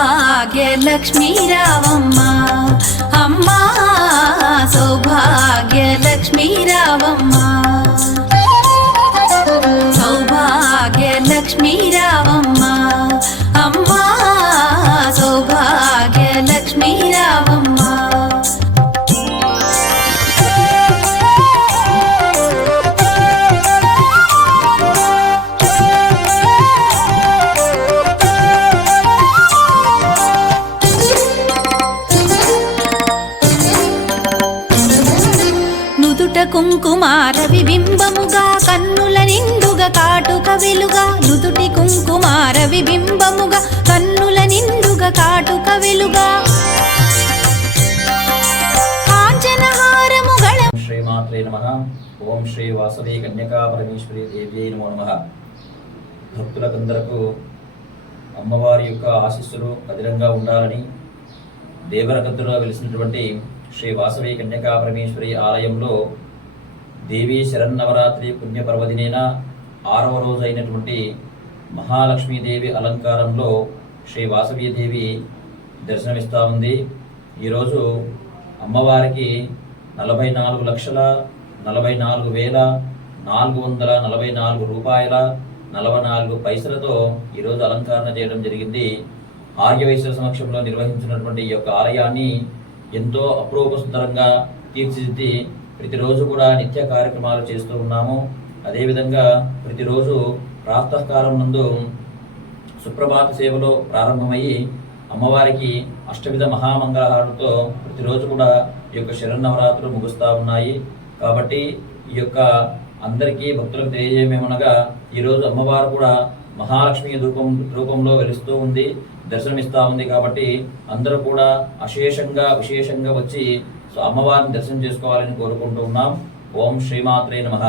భాగ్యలక్ష్మీ రావమ్మ అమ్మా. కుంకుమార విబింబముగా కన్నుల నిండుగా కాటుక వెలుగా నుదుటి కుంకుమార విబింబముగా కన్నుల నిండుగా కాటుక వెలుగా. ఓం శ్రీమాత్రే నమ. ఓం శ్రీ వాసవి కన్యకా పరమేశ్వరి దేవ్యై నమో నమ. భక్తులకందరకు అమ్మవారి యొక్క ఆశీస్సులు అధిరంగా ఉండాలని దేవరకంతులుగా వెలిసినటువంటి శ్రీ వాసవి కన్యకా పరమేశ్వరి ఆలయంలో దేవి శరన్నవరాత్రి పుణ్యపర్వదినైన ఆరవ రోజు అయినటువంటి మహాలక్ష్మీదేవి అలంకారంలో శ్రీ వాసవీదేవి దర్శనమిస్తూ ఉంది. ఈరోజు అమ్మవారికి నలభై నాలుగు లక్షల నలభై నాలుగు వేల నాలుగు వందల నలభై నాలుగు రూపాయల నలభై నాలుగు పైసలతో ఈరోజు అలంకరణ చేయడం జరిగింది. ఆర్యవైశ్య సమక్షంలో నిర్వహించినటువంటి ఈ యొక్క ఆలయాన్ని ఎంతో అప్రూపసుందరంగా తీర్చిదిద్ది ప్రతిరోజు కూడా నిత్య కార్యక్రమాలు చేస్తూ ఉన్నాము. అదేవిధంగా ప్రతిరోజు ప్రాతకాలం నందు సుప్రభాత సేవలో ప్రారంభమయ్యి అమ్మవారికి అష్టవిధ మహామంగళహారులతో ప్రతిరోజు కూడా ఈ యొక్క శరన్నవరాత్రులు ముగుస్తూ ఉన్నాయి. కాబట్టి ఈ యొక్క అందరికీ భక్తులకు తెలియజేయమేమనగా ఈరోజు అమ్మవారు కూడా మహాలక్ష్మి రూపం రూపంలో వెలుస్తూ ఉంది దర్శనమిస్తూ ఉంది కాబట్టి అందరూ కూడా అశేషంగా విశేషంగా వచ్చి సో అమ్మవారిని దర్శనం చేసుకోవాలని కోరుకుంటూ ఉన్నాం. ఓం శ్రీమాత్రే నమః.